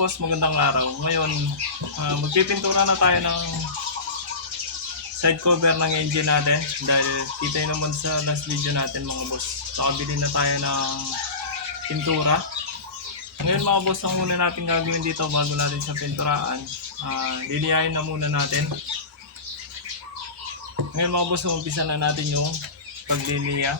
boss, magandang araw. Ngayon, magpipintura na tayo ng side cover ng engine natin. Dahil kita nyo naman sa last video natin mga boss. Nakabili na tayo ng pintura. Ngayon mga boss, ang muna natin gagawin dito bago natin sa pinturaan, lilihain na muna natin. Ngayon mga boss, umpisa na natin yung pagliliha.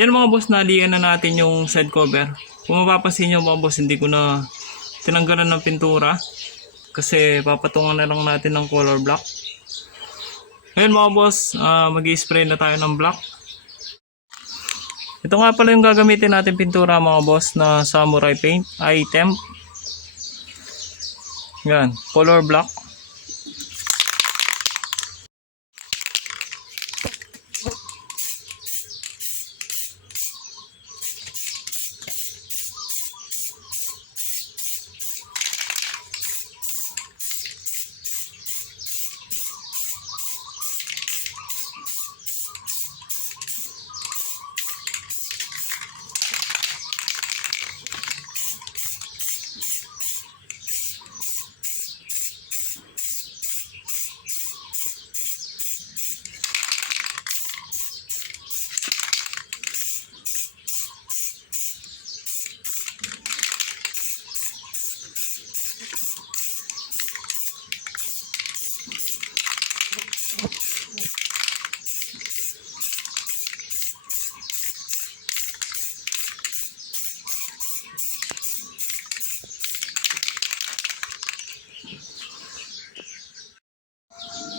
Yan mga boss, nalihan na natin yung side cover. Kung mapapansin nyo mga boss, hindi ko na tinanggalan ng pintura kasi papatungan na lang natin ng color block. Ngayon mga boss, mag-i-spray na tayo ng block. Ito nga pala yung gagamitin natin pintura mga boss, na samurai paint item. Yan, color block.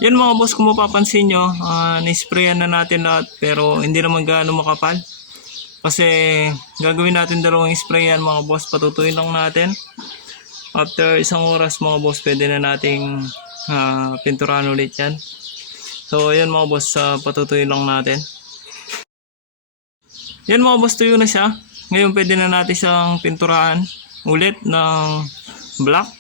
Yan mga boss, kung mapapansin nyo, na-sprayan na natin lahat pero hindi naman gaano makapal. Kasi gagawin natin dalawang spray yan mga boss, patutuin lang natin. After isang oras mga boss, pwede na nating pinturahan ulit yan. So yan mga boss, patutuin lang natin. Yan mga boss, tuyo na siya. Ngayon pwede na natin siyang pinturahan ulit ng black.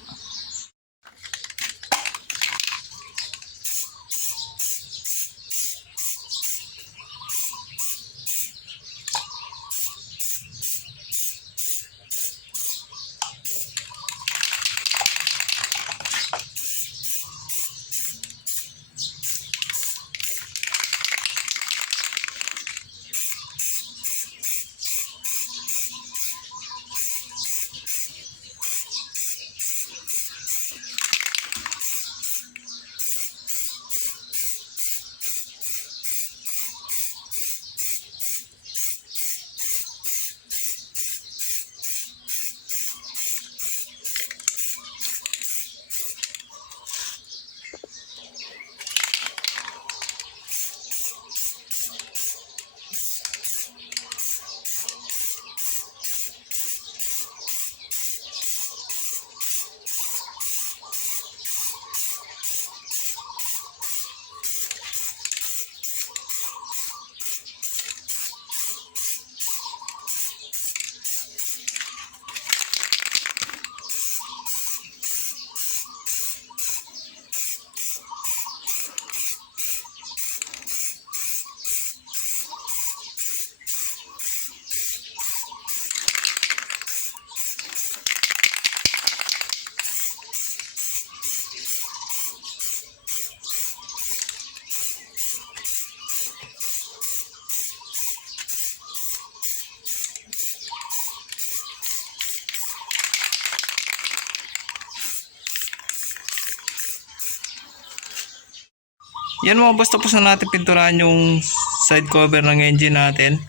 Yan mga boss, tapos na natin pinturahan yung side cover ng engine natin.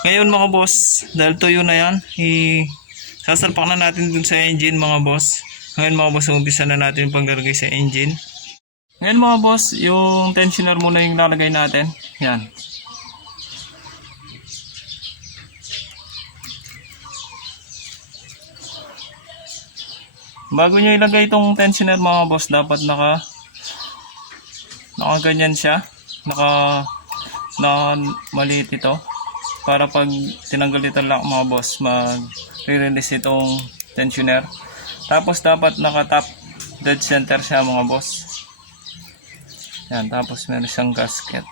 Ngayon mga boss, dahil tuyo na yan, sasalpak na natin dun sa engine mga boss. Ngayon mga boss, umpisa na natin yung paglalagay sa engine. Ngayon mga boss, yung tensioner muna yung lalagay natin. Yan. Bago nyo ilagay itong tensioner mga boss, dapat naka ganyan siya. Naka maliit ito. Para pag tinanggal ito lock mga boss, mag-release itong tensioner. Tapos dapat naka-top dead center siya mga boss. Yan, tapos meron siyang gasket.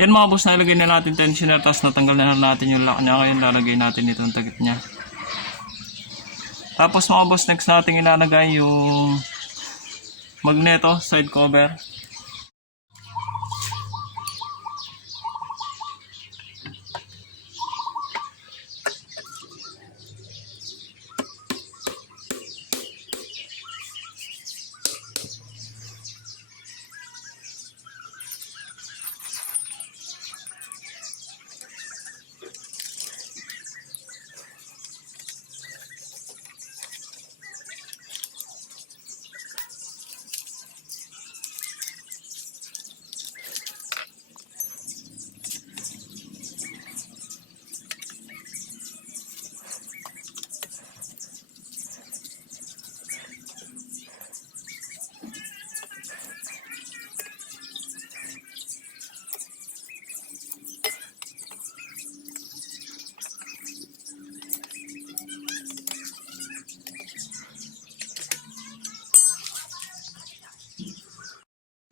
Yan mga boss, nalagay na natin tensioner, tapos natanggal na natin yung lock niya. Ngayon lalagay natin itong takip niya. Tapos mga boss, next natin ilalagay yung magneto side cover.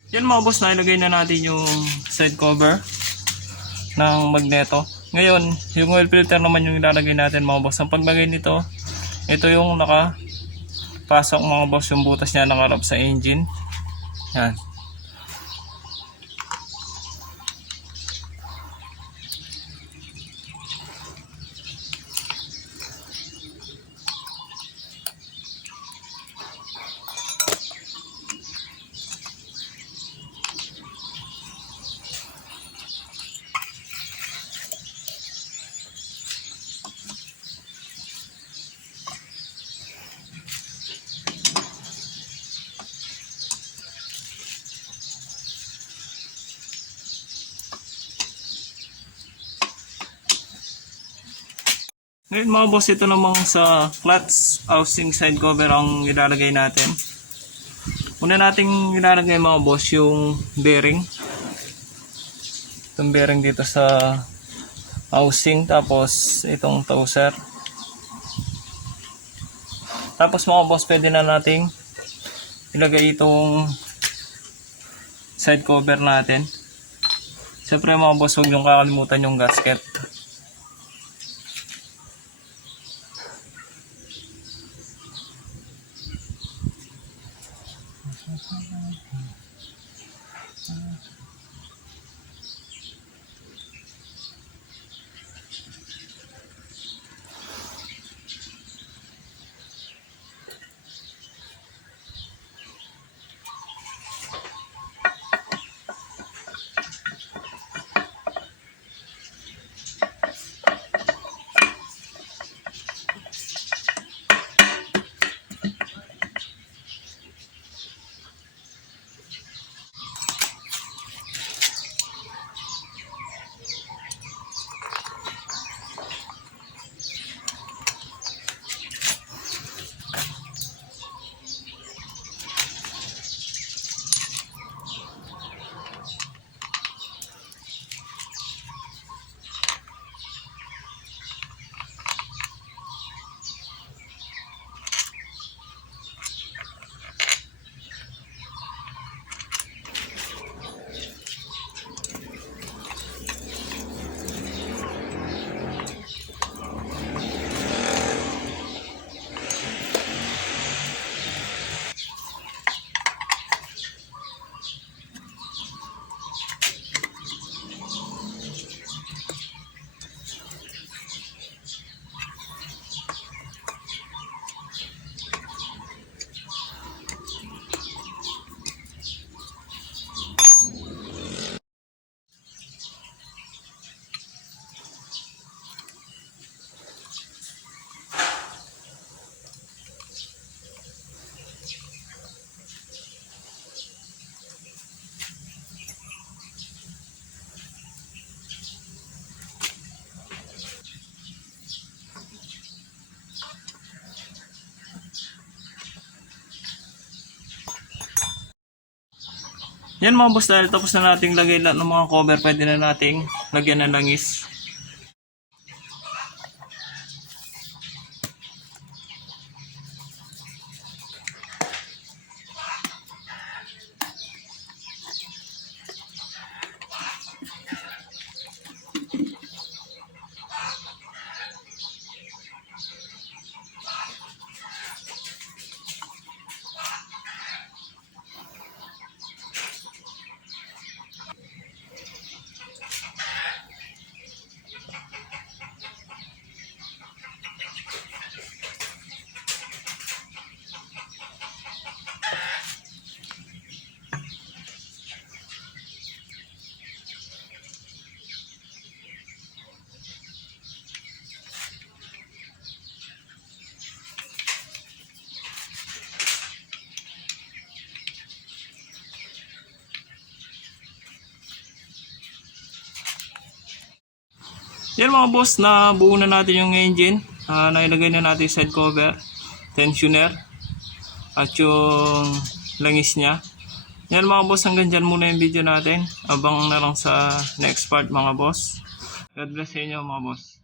Yan mga boss, nailagay na natin yung side cover ng magneto. Ngayon, yung oil filter naman yung ilalagay natin mga boss. Ang paglagay nito, ito yung nakapasok mga boss, yung butas niya nakalap sa engine. Yan. Ngayon mga boss, ito namang sa clutch housing side cover ang ilalagay natin. Una nating ilalagay mga boss yung bearing. Itong bearing dito sa housing, tapos itong toser. Tapos mga boss, pwede na nating ilagay itong side cover natin. Siyempre mga boss, huwag niyong kakalimutan yung gasket. Yan mga boss, dahil tapos na nating lagay lahat ng mga cover, pwede na nating lagyan ng langis. Yan mga boss, na buo na natin yung engine. Nailagay na natin side cover, tensioner, at yung langis niya. Yan mga boss, hanggang dyan muna yung video natin. Abang na lang sa next part mga boss. God bless sa inyo mga boss.